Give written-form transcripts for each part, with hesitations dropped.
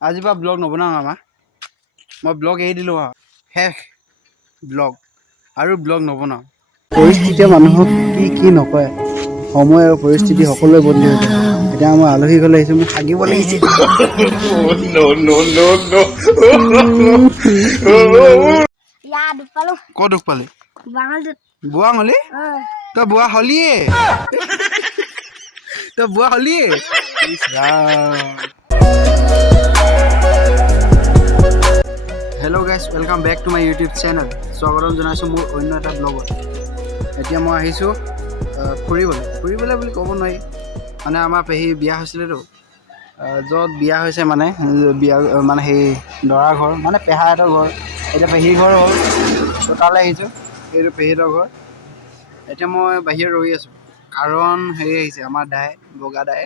আজি পৰা ব্লগ নবনাওঁ আমাৰ মই ব্লগ এৰি দিলোঁ শেষ ব্লগ আৰু ব্লগ নবনাওঁ পৰিস্থিতিয়ে মানুহক কি নকয় সময় আৰু পৰিস্থিতি সকলোৱে বদলি হৈ যায় এতিয়া মই আলহী ঘৰলৈ আহিছোঁ মোক হাগিব লাগিছে ক'ত দুখ পালি বুঢ়া হলি তই বুঢ়া হলিয়ে তই বুঢ়া হলিয়ে hello' guys welcome back to my YouTube channel স্বাগতম জনাইছোঁ মোৰ অন্য এটা ব্লগত এতিয়া মই আহিছোঁ ফুৰিবলৈ বুলি ক'ব নোৱাৰি মানে আমাৰ পেহী বিয়া হৈছিলেতো য'ত বিয়া হৈছে মানে বিয়া মানে সেই দৰা ঘৰ মানে পেহাহঁতৰ ঘৰ এতিয়া পেহীৰ ঘৰ হ'ল ত' তালৈ আহিছোঁ এইটো পেহীহঁতৰ ঘৰ এতিয়া মই বাহিৰত ৰৈ আছোঁ কাৰণ হেৰি আহিছে আমাৰ বগা দাই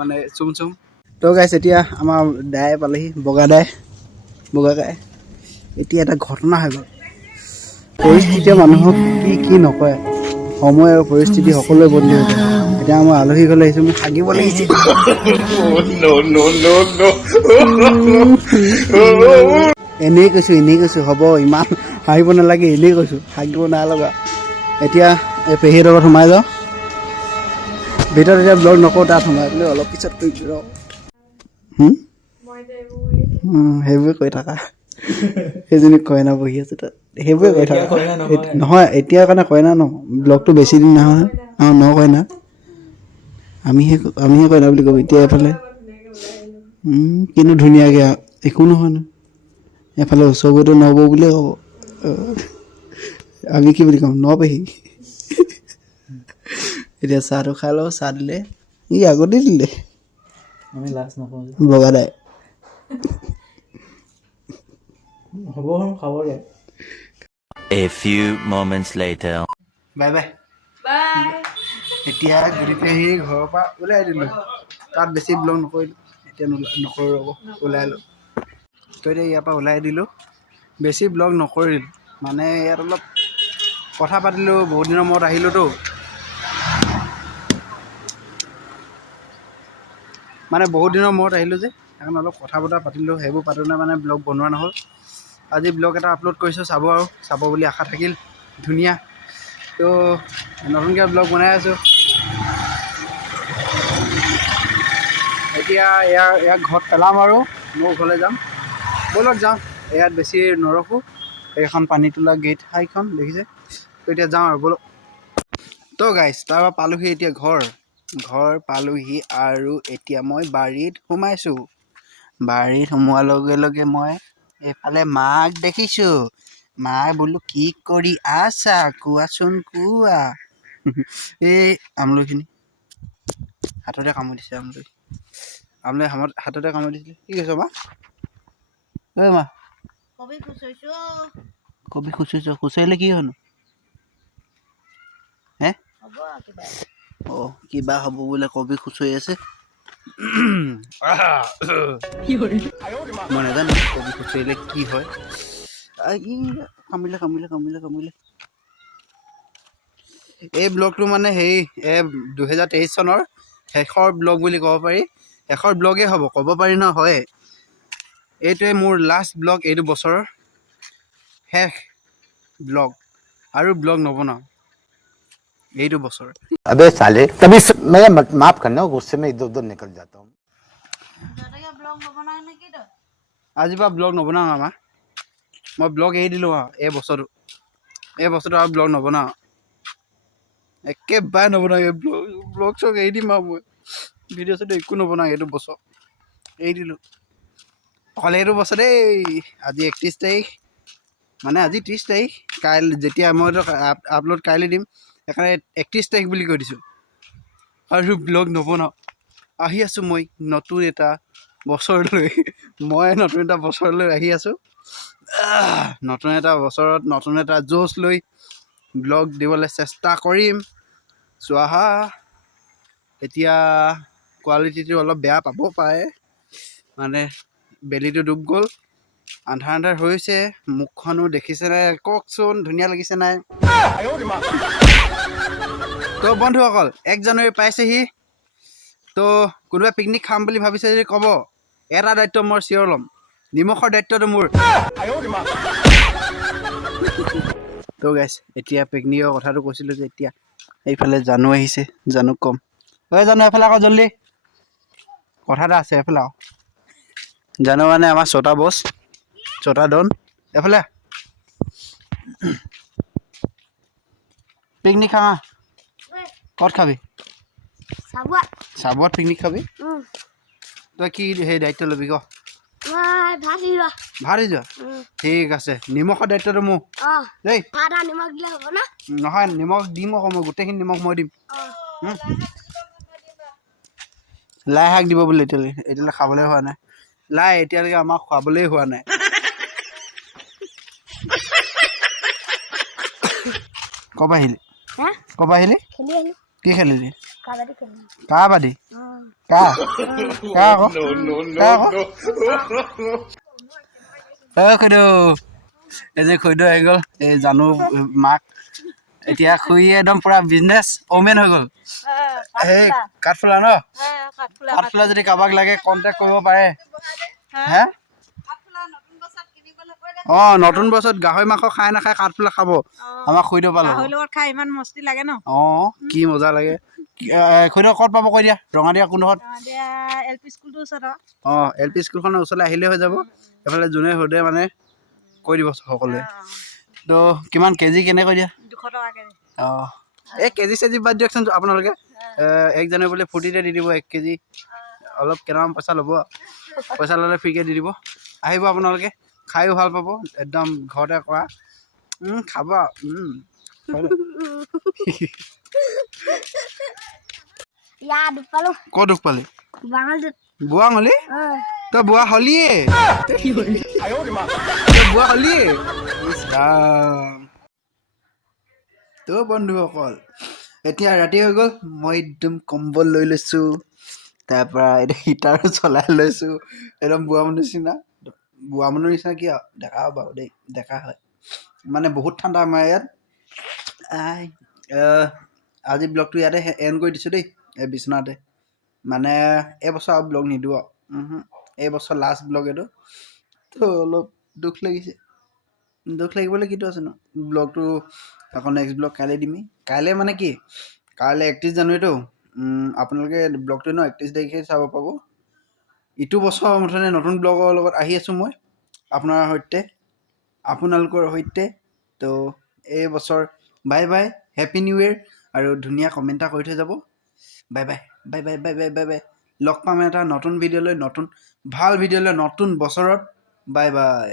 মানে চুম ত' গাইছ এতিয়া আমাৰ দাই পালেহি বগা গাই এতিয়া এটা ঘটনা হৈ গ'ল পৰিস্থিতিয়ে মানুহক কি নকয় সময় আৰু পৰিস্থিতি সকলোৱে বদলি হৈ যায় এতিয়া মই আলহী ঘৰলৈ আহিছোঁ মোক হাগিব লাগিছে এনেই কৈছোঁ হ'ব ইমান হাঁহিব নালাগে এনেই কৈছোঁ হাগিব নালগা এতিয়া এই পেহীৰ লগত সোমাই যাওঁ ভিতৰত এতিয়া ব্লগ নকৰোঁ তাত সোমাই পেলাই অলপ পিছত কৰি ৰ সেইবোৰে কৈ থাকা সেইজনী কইনা বহি আছে তাত সেইবোৰে কৈ থাকা নহয় এতিয়া কাৰণে কইনা ন ব্লগটো বেছি দিন নহয় কইনা আমিহে কইনা বুলি ক'ব এতিয়া এফালে কিন্তু ধুনীয়াকৈ একো নহয় ন এফালে ওচৰবোৰতো নবৌ বুলিয়ে ক'ব আমি কি বুলি ক'ম পেহী এতিয়া চাহটো খাই লওঁ চাহ দিলে ই আগতে দিলে আমি লাজ নকৰোঁ বগা দাই হ'ব খাব দে A few moments later. বাই এতিয়া গুৰি পেহীৰ ঘৰৰ পৰা ওলাই দিলোঁ তাত বেছি ব্লগ নকৰিলোঁ এতিয়া নকৰোঁ ৰ'ব ওলাই লওঁ তো এতিয়া ইয়াৰ পৰা ওলাই দিলোঁ বেছি ব্লগ নকৰিলোঁ মানে ইয়াত অলপ কথা পাতিলোঁ বহুত দিনৰ মূৰত আহিলোঁতো মানে বহুত দিনৰ মূৰত আহিলোঁ যে সেইকাৰণে অলপ কথা বতৰা পাতিলোঁ সেইবোৰ পাতোঁতে মানে ব্লগ বনোৱা নহ'ল আজি ব্লগ এটা আপলোড কৰিছোঁ চাব বুলি আশা থাকিল ধুনীয়া তো নতুনকৈ ব্লগ বনাই আছোঁ এতিয়া ইয়াক ঘৰত পেলাম আৰু মোৰ ঘৰলৈ যাম ব'লক যাওঁ ইয়াত বেছি নৰখোঁ এইখন পানী তোলা গেট হাইখন দেখিছে তো এতিয়া যাওঁ আৰু ব'লক তো গাইছ তাৰপৰা পালোহি এতিয়া ঘৰ পালোহি আৰু এতিয়া মই বাৰীত সোমাইছোঁ বাৰীত সোমোৱাৰ লগে লগে মই এইফালে মাক দেখিছোঁ মাক বোলো কি কৰি আছা কোৱাচোন কোৱা এই আমলৈখিনি হাততে কামুৰি দিছে আমলৈ হাততে কামুৰি দিছিলে কি কৈছ মা ঐ মা কবি খুচৰিলে কি হয়নো হে অঁ কিবা হ'ব বোলে কবি খুচৰি আছে মই নাজানো কবি খুচৰিলে কি হয় কামিলে এই ব্লগটো মানে হেৰি 2023 চনৰ শেষৰ ব্লগ বুলি ক'ব পাৰি শেষৰ ব্লগেই হ'ব ক'ব পাৰি ন হয় এইটোৱে মোৰ লাষ্ট ব্লগ এইটো বছৰৰ শেষ ব্লগ আৰু ব্লগ নবনাওঁ এইটো বছৰ अबे साले कभी मैं माफ करना गुस्से में इधर उधर निकल जाता हूँ আজিৰ পৰা ব্লগ নবনাওঁ আমাৰ মই ব্লগ এৰি দিলোঁ এই বছৰটো আৰু ব্লগ নবনাওঁ একেবাৰে নবনাওঁ এই ব্লগ চগ এৰি দিম আৰু মই ভিডিঅ' চিডিঅ' একো নবনাওঁ এইটো বছৰ এৰি দিলোঁ অকল এইটো বছৰ দেই আজি 31 তাৰিখ মানে আজি 30 তাৰিখ কাইলৈ যেতিয়া মইতো আপলোড কাইলৈ দিম সেইকাৰণে 31 তাৰিখ বুলি কৈ দিছোঁ আৰু ব্লগ নবনাওঁ আহি আছোঁ মই নতুন এটা বছৰলৈ আহি আছোঁ নতুন এটা বছৰত নতুন এটা জোচ লৈ ব্লগ দিবলৈ চেষ্টা কৰিম চোৱা এতিয়া কোৱালিটিটো অলপ বেয়া পাব পাৰে মানে বেলিটো ডুব গ'ল আন্ধাৰ হৈছে মুখখনো দেখিছে নাই কওকচোন ধুনীয়া লাগিছে নাই তো বন্ধুসকল 1 জানুৱাৰী পাইছেহি তো কোনোবাই পিকনিক খাম বুলি ভাবিছে যদি ক'ব এটা দায়িত্ব মই চিঞৰ ল'ম নিমখৰ দায়িত্বটো মোৰ তো গাইছ এতিয়া পিকনিকৰ কথাটো কৈছিলোঁ যে এতিয়া এইফালে জানু আহিছে জানুক ক'ম ঐ জানু এফালে আকৌ জল্দি কথা এটা আছে এফালে আকৌ জানু মানে আমাৰ ছটা বছ ছটা ডন এফালে পিকনিক খাওঁ ক'ত খাবি চাবুৱাত পিকনিক খাবি তই কি সেই দায়িত্ব ল'বি ক ভাত যোৱা ঠিক আছে নিমখৰ দায়িত্বটো মোৰ দেই নহয় নিমখ দিম আকৌ মই গোটেইখিনি নিমখ মই দিম লাই শাক দিব বোলে এতিয়ালৈকে খাবলৈ হোৱা নাই লাই এতিয়ালৈকে আমাক খুৱাবলৈ হোৱা নাই ক'ৰপৰা আহিলি কি খেলিলি কাবাডী কা আকৌ খুইদেউ এই যে খুইদেউ আহি গ'ল এই জানু মাক এতিয়া খুৰী একদম পুৰা বিজনেছ ওমেন হৈ গ'ল এই কাঠফুলা ন কাঠফুলা যদি কাৰোবাক লাগে কণ্টেক্ট কৰিব পাৰে হে অঁ নতুন বছৰত গাহৰি মাংস খাই নাখায় কাঠফুলা খাব আমাক খুইদেউ পালে খাই ইমান মস্তি লাগে ন অঁ কি মজা লাগে খুইদেউ ক'ত পাব কৈ দিয়া ৰঙাদিয়া কোনডোখৰত LP স্কুলটোৰ ওচৰত অঁ LP স্কুলখনৰ ওচৰলৈ আহিলেই হৈ যাব এইফালে যোনে সোধে মানে কৈ দিব সকলোৱে তো কিমান কেজি কেনে কৈ দিয়া 200 টকা কেজি অঁ এই কেজি চেজি বাদ দিয়কচোন আপোনালোকে 1 জানুৱাৰী বোলে ফূৰ্তিতে দি দিব 1 কেজি অলপ কেইটামান পইচা ল'ব পইচা ল'লে ফ্ৰীকৈ দি দিব আহিব আপোনালোকে খায়ো ভাল পাব একদম ঘৰতে কৰা খাবা ক'ত দুখ পালি বুঢ়া হলি তই বুঢ়া হলিয়ে বুঢ়া হলিয়ে তো বন্ধুসকল এতিয়া ৰাতি হৈ গ'ল মই একদম কম্বল লৈ লৈছোঁ তাৰপৰা এতিয়া হিটাৰো চলাই লৈছোঁ একদম বুঢ়া মানুহৰ নিচিনা বুঢ়া মানুহৰ নিচিনা কি আৰু ডেকা বাৰু দেই ডেকা হয় মানে বহুত ঠাণ্ডা আমাৰ ইয়াত আজি ব্লগটো ইয়াতে এণ্ড কৰি দিছোঁ দেই এই বিচনাতে মানে এইবছৰ আৰু ব্লগ নিদিওঁ এইবছৰ লাষ্ট ব্লগ এইটো তো অলপ দুখ লাগিছে দুখ লাগিবলৈ কিটো আছে ন ব্লগটো আকৌ নেক্সট ব্লগ কাইলৈ দিমেই কাইলৈ মানে কি কাইলৈ 31 জানুৱাৰীটো আপোনালোকে ব্লগটো ন 31 তাৰিখে চাব পাব ইটো বছৰ মুঠতে নতুন ব্লগৰ লগত আহি আছোঁ মই আপোনালোকৰ সৈতে তো এই বছৰ bye bye happy new year আৰু ধুনীয়া কমেণ্ট এটা কৰি থৈ যাব bye bye bye bye bye bye bye bye লগ পাম এটা নতুন ভিডিঅ' লৈ নতুন ভাল ভিডিঅ' লৈ নতুন বছৰত বাই বাই